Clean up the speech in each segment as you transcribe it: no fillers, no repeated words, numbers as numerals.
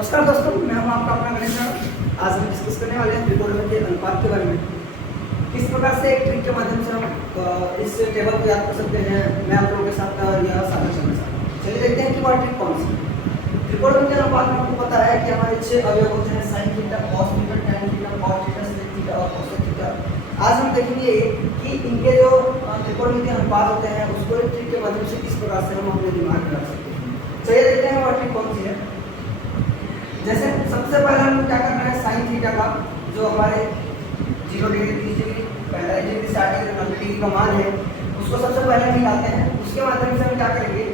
नमस्कार दोस्तों, मैं हूं आपका अपना गणेश राणा। आज हम डिस्कस करने वाले हैं त्रिकोणमिति के अनुपात के बारे में। किस प्रकार से एक ट्रिक के माध्यम से हम इस टेबल को याद कर सकते हैं। मैं आप लोगों के साथ यह साझा करना चाहता हूं। चलिए देखते हैं कि वह ट्रिक कौन सी है। त्रिकोणमिति के अनुपात में आपको पता है कि हमारे 6 अवयव होते हैं: sin theta, cos theta, tan theta, cot theta, sec theta और cosec थीटा। आज हम देखेंगे कि इनके जो त्रिकोणमिति अनुपात होते हैं उसको एक ट्रिक के माध्यम से किस प्रकार से हम अपने दिमाग में रख सकते हैं। चलिए देखते हैं वह ट्रिक कौन सी है। जैसे सबसे पहले हम क्या कर रहे हैं, साइन थीटा का जो हमारे 0 degree, 30 degree, 45 degree, 60 degree, 90 degree का मान है उसको सबसे पहले निकालते हैं। उसके माध्यम से हम क्या करेंगे,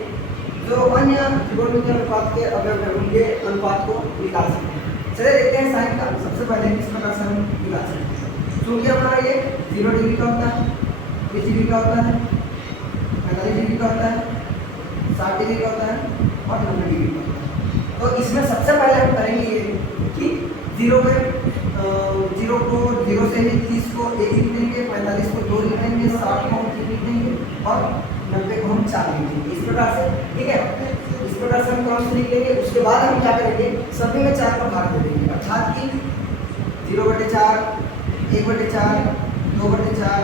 जो अन्य त्रिकोणमितीय अनुपात के अवयव हैं उनके अनुपात को निकाल सकते हैं। चलिए देखते हैं साइन का सबसे पहले किस प्रकार से हम निकाल सकते हैं। क्योंकि हमारा ये 0 डिग्री का होता है, 30 डिग्री का होता है, 45 डिग्री का होता है, 60 डिग्री का होता है और 90 डिग्री का होता है। तो इसमें सबसे पहले हम करेंगे ये कि 0 को 0 से ही 30 को 1 लिख देंगे, 45 को 2 लिख देंगे, 60 को हम 3 लिख देंगे और 90 को हम 4 लिख देंगे। इस प्रकार से, ठीक है, इस प्रकार से हम क्रम से लिख लेंगे। उसके बाद हम क्या करेंगे, सभी में 4 का भाग दे देंगे, अर्थात कि 0/4, 1/4, 2/4,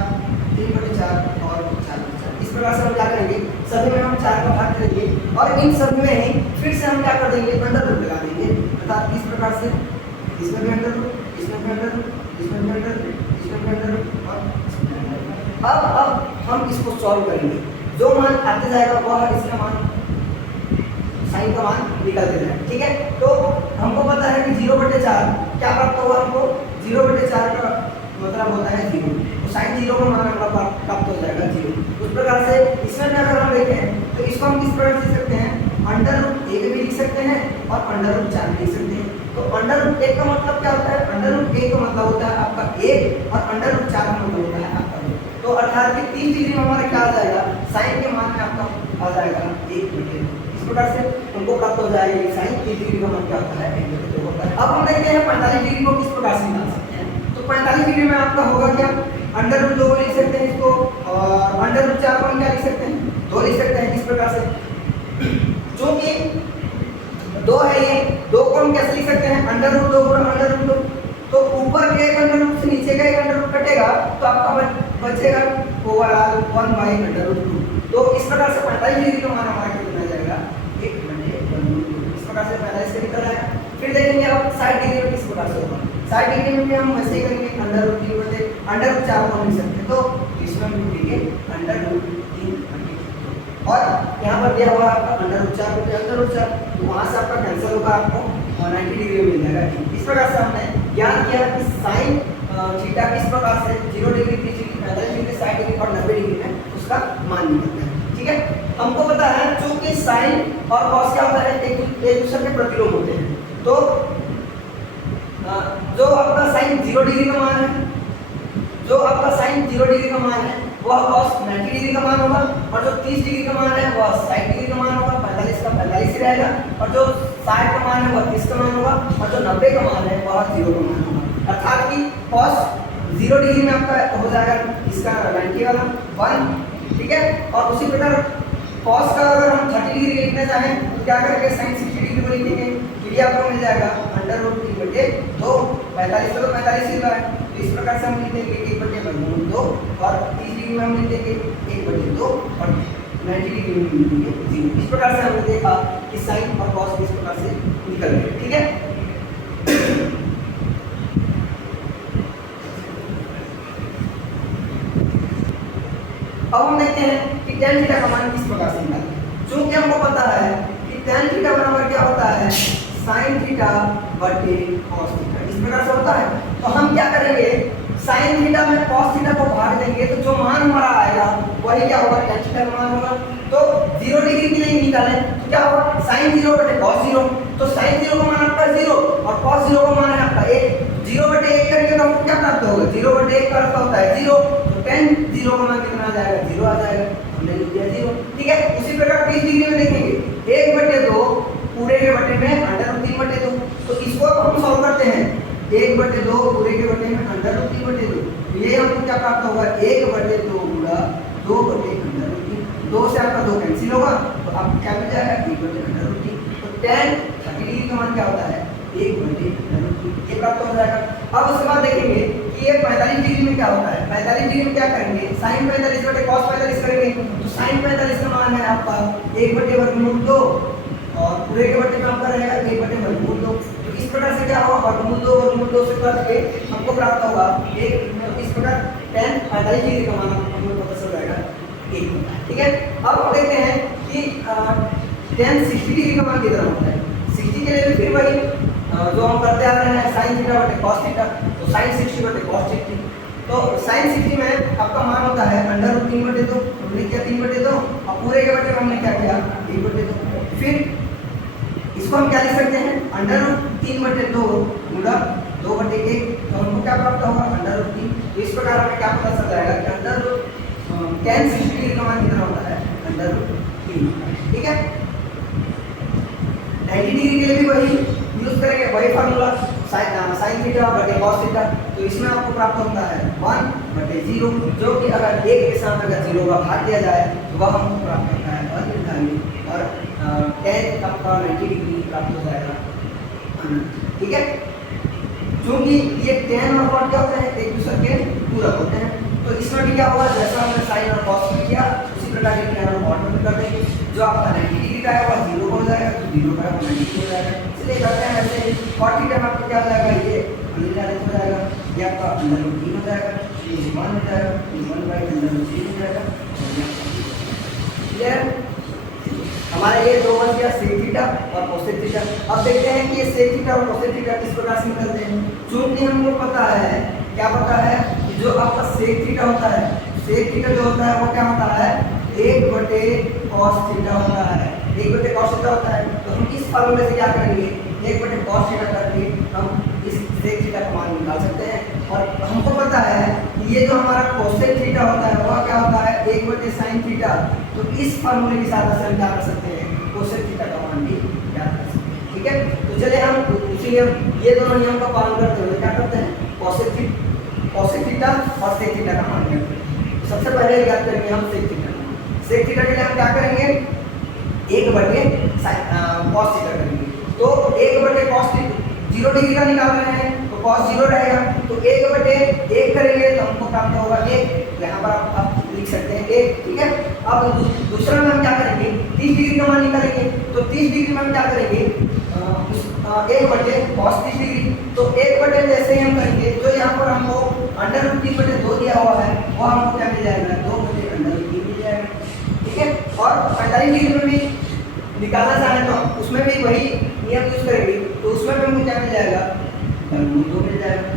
3/4 और 4/4। इस प्रकार से हम क्या करेंगे, सभी में हम 4 का भाग दे देंगे और इन सब में ही फिर से हम क्या कर देंगे, अंडर रूट लगा देंगे। अर्थात इस प्रकार से इसमें भी अंडर रूट, इसमें भी अंडर रूट, इसमें भी अंडर रूट, इसमें भी अंडर रूट और अब हम इसको सॉल्व करेंगे। जो मान आते जाएगा वह इसका मान, साइन का मान निकल देना है। ठीक है, तो हमको पता है कि 0/4 क्या प्राप्त होगा, हमको 0/4 का मतलब होता है 0, तो साइन 0 का मान हमारा प्राप्त हो जाएगा 0। उस प्रकार से इसमें भी अगर हम देखें तो इसको हम किस प्रकार से लिख सकते हैं, √1 भी लिख सकते हैं और √4 भी लिख सकते हैं। तो √1 का मतलब क्या होता है, √1 का मतलब होता है आपका 1 और √4 का मतलब होता है आपका 2। तो अर्थात कि 30 डिग्री में हमारा क्या आ जाएगा, साइन के मान में आपका आ जाएगा 1/2। इस प्रकार से हमको प्राप्त हो जाएगा साइन 30 डिग्री का मान क्या होता है, 1/2 होता है। अब हम देखते हैं 45 डिग्री को किस प्रकार से निकाल सकते हैं। तो 45 डिग्री में आपका होगा क्या, √2 लिख सकते हैं इसको और √4 को हम क्या लिख सकते हैं, 2 लिख सकते हैं। इस प्रकार से क्योंकि 2 है ये, 2 को हम कैसे लिख सकते हैं, √2 गुणा √2। तो ऊपर के एक अंडर रूट से नीचे का एक अंडर रूट कटेगा तो आपका बचेगा ओवरऑल 1/√2। तो इस प्रकार से 45 डिग्री का मान हमारा कितना आ जाएगा, 1/√2। इस प्रकार से 45 का निकल आएगा। फिर देखेंगे अब 60 डिग्री में किस प्रकार से होगा। 60 डिग्री में भी हम वैसे ही करेंगे, √3/√4 को हम लिख सकते हैं। तो इसमें हम लिखेंगे √3 और यहाँ पर दिया हुआ आपका √4/√4, तो वहाँ से आपका कैंसिल होगा, आपको 90 डिग्री में मिल जाएगा। इस प्रकार से हमने ज्ञान किया कि साइन थीटा किस प्रकार से 0 डिग्री, 30 डिग्री, 45 डिग्री, 60 डिग्री और 90 डिग्री में उसका मान निकलता है। ठीक है, हमको पता है चूंकि साइन और कॉस क्या होता है, एक दूसरे के प्रतिलोम होते हैं। तो जो आपका साइन 0 डिग्री का मान है, जो आपका साइन 0 डिग्री का मान है वह cos 90 डिग्री का मान होगा और जो 30 डिग्री का मान है वह 60 डिग्री का मान होगा, 45 का 45 ही रहेगा और जो 60 का मान है वह 30 का मान होगा और जो 90 का मान है वह 0 का मान होगा। अर्थात कि cos 0 डिग्री में आपका हो जाएगा इसका 90 वाला 1। ठीक है, और उसी प्रकार cos का अगर हम 30 डिग्री लिखना चाहें तो क्या करेंगे, sin 60 डिग्री को लिखेंगे, फिर आपको मिल जाएगा √3/2। 45 का तो 45 ही रहा है, तो इस प्रकार से हम लिख देंगे 1/2 और 30 डिग्री में हम लिख देंगे 1/2 और 90 डिग्री में लिख देंगे 0। इस प्रकार से हमने देखा कि साइन और कॉस किस प्रकार से निकल गए। ठीक है, अब हम देखते हैं कि tan थीटा का मान किस प्रकार से निकालें। चूंकि हमको पता है कि tan थीटा बराबर क्या होता है, sin थीटा बटे cos थीटा। इस प्रकार से होता है, तो हम क्या करेंगे, sin थीटा में cos थीटा को भाग देंगे तो जो मान हमारा आएगा वही क्या होगा, tan थीटा का मान होगा। तो 0 डिग्री के लिए निकालें तो क्या होगा, sin 0 बटे cos 0। तो sin 0 का मान आपका 0 और cos 0 का मान है आपका 1। 0/1 करेंगे तो हमको क्या प्राप्त होगा, 0/1 का अर्थ होता है 0, तो tan 0 का मान कितना आ जाएगा, 0 आ जाएगा, हमने लिख दिया 0। ठीक है, उसी प्रकार 30 डिग्री में देखेंगे 1/2 पूरे के बटे में √3/2। तो इसको हम सॉल्व करते हैं, 1/2 पूरे के बटे में √3/2, ये हमको क्या प्राप्त होगा, 1/2 गुणा 2/√3। 2 से आपका 2 कैंसिल होगा तो आपको क्या मिल जाएगा, 1/√3। तो tan 30 डिग्री का मान क्या होता है, प्राप्त हो जाएगा। अब उसके बाद देखेंगे कि ये 45 डिग्री में क्या होता है। 45 डिग्री में क्या करेंगे, साइन 45 बटे कॉस 45 करेंगे। तो साइन 45 का मान है आपका 1/√2 और पूरे के बटे में आपका रहेगा 1/√2। तो इस प्रकार से क्या होगा, √2 से कट के हमको प्राप्त होगा एक। इस प्रकार tan 45 डिग्री का मान हमको पता चल जाएगा 1। ठीक है, अब हम देखते हैं कि tan 60 डिग्री का मान कितना होता है। 60 के लिए भी फिर वही जो हम करते आ रहे हैं, sin थीटा बटे cos थीटा। तो sin 60 बटे cos 60। तो sin 60 में आपका मान होता है √3/2। हमने किया 3/2 और पूरे के बटे में हमने क्या किया 1/2। फिर इसको हम क्या लिख सकते हैं, √3/2 गुणा 2/1। तो हमको क्या प्राप्त होगा √3। तो इस प्रकार हमें क्या पता चल जाएगा कि tan 60 डिग्री का मान कितना होता है √3। ठीक है, 90 डिग्री के लिए भी वही यूज करेंगे, वही फार्मूला sin थीटा बटे cos थीटा। तो इसमें आपको प्राप्त होता है 1/0, जो कि अगर 1 के साथ अगर 0 का भाग दिया जाए तो वह हमको प्राप्त होता है अनिर्धारित, और tan आपका 90 डिग्री प्राप्त हो जाएगा। ठीक है, क्योंकि ये tan और cot क्या होते हैं, एक दूसरे के पूरक होते हैं। तो इसमें भी क्या होगा, जैसा हमने sin और cos में किया उसी प्रकार के tan और cot में भी कर देंगे। जो आपका 90 डिग्री का है वह 0 हो जाएगा, तो 0 का 90 हो जाएगा। इसलिए करते हैं ऐसे। cot थीटा में आपको क्या हो जाएगा, ये अनिर्धारित हो जाएगा, ये आपका √3 हो जाएगा, ये 1 हो जाएगा, ये 1/√3 हो जाएगा। क्लियर, हमारे ये दो बन गया sec थीटा और cosec थीटा। अब देखते हैं कि ये sec थीटा और cosec थीटा किस प्रकार से निकलते हैं। चूंकि हमको पता है, क्या पता है, कि जो आपका sec थीटा होता है, sec थीटा जो होता है वो क्या होता है 1/cos थीटा होता है। 1/cos थीटा होता है। तो हम इस फार्मूले से क्या करेंगे, 1/cos थीटा करके हम इस sec थीटा का मान निकाल सकते हैं। और हमको पता है कि ये जो हमारा cosec थीटा होता है वह क्या होता है 1/sin थीटा। तो इस फार्मूले की सहायता से हम क्या कर सकते हैं, cosec थीटा का मान भी ज्ञात कर सकते हैं। ठीक है, तो चलिए हम उसी ये दोनों नियम का पालन करते हुए क्या करते हैं, cosec थीटा और sec थीटा का मान करते हैं। सबसे पहले ज्ञात करेंगे हम sec थीटा। sec थीटा के लिए हम क्या करेंगे, 1/cos थीटा करेंगे। तो 1/cos थीटा 0 डिग्री का निकाल रहे हैं तो cos 0 रहेगा। तो 1/1 करेंगे तो हमको प्राप्त होगा 1। यहाँ पर आप लिख सकते हैं 1। ठीक है, अब दूसरा में हम क्या करेंगे, 30 डिग्री का मान निकालेंगे। तो 30 डिग्री में हम क्या करेंगे, 1/cos 30 डिग्री। तो 1/, जैसे ही हम करेंगे जो यहाँ पर हमको √3/2 दिया हुआ है वो हमको क्या मिल जाएगा, 2/√3 मिल जाएगा। ठीक है, और 45 डिग्री में भी निकालना चाहें तो उसमें भी वही नियम यूज करेंगे। तो उसमें भी हमको क्या मिल जाएगा, √2 मिल जाएगा।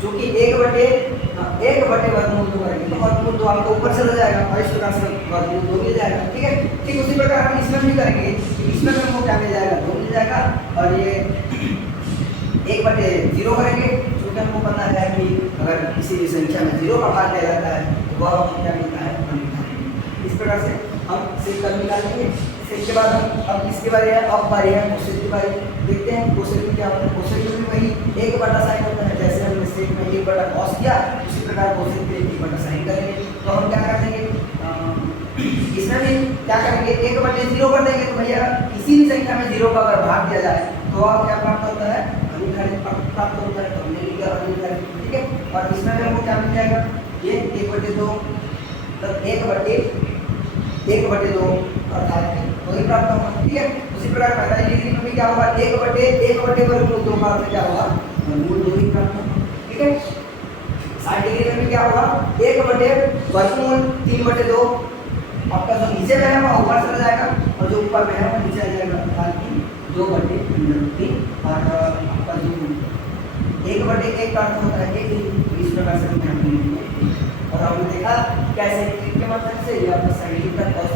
जो कि 1/√2 करेंगे तो √2 आपको ऊपर चला जाएगा और इस प्रकार से √2 मिल जाएगा। ठीक है, ठीक उसी प्रकार हम इसमें भी करेंगे। इसमें भी हमको क्या मिल जाएगा, 2 मिल जाएगा। और ये 1/0 करेंगे, क्योंकि हमको पता है कि अगर किसी भी संख्या में 0 का भाग दिया जाता है तो वह हमको क्या मिलता है, अनिर्धारित। इस प्रकार से हम sec का निकालेंगे। sec के बाद हम अब इसके बारे है, अब बारी है cosec की बारी। देखते हैं cosec में क्या होता है। cosec में भी वही 1/sin होता है। जैसे हमने sec में 1/cos किया उसी प्रकार cosec में 1/sin करेंगे। तो हम क्या कर देंगे, इसमें भी क्या करेंगे, 1/0 कर देंगे। तो भैया किसी भी संख्या में 0 का अगर भाग दिया जाए तो वह क्या प्राप्त होता है, अनिर्धारित प्राप्त होता है। तो हमने लिखा अनिर्धारित। ठीक है, और इसमें भी हमको क्या मिल जाएगा, ये 1/2 तब 1/2 अर्थात वही प्राप्त होगा। ठीक है, उसी प्रकार 45 डिग्री में भी क्या होगा, 1/√2 का अर्थ क्या होगा, √2 ही प्राप्त होगा। ठीक है, 60 डिग्री में भी क्या होगा, 1/√3/2 आपका जो नीचे में है वह ऊपर चला जाएगा और जो ऊपर में है वह नीचे आ जाएगा, अर्थात 2/√3। और आपका जो 1/1 का अर्थ होता है 1। इस प्रकार से हम और हमने देखा कैसे ट्रिक के माध्यम से ये आपका साइन थीटा cos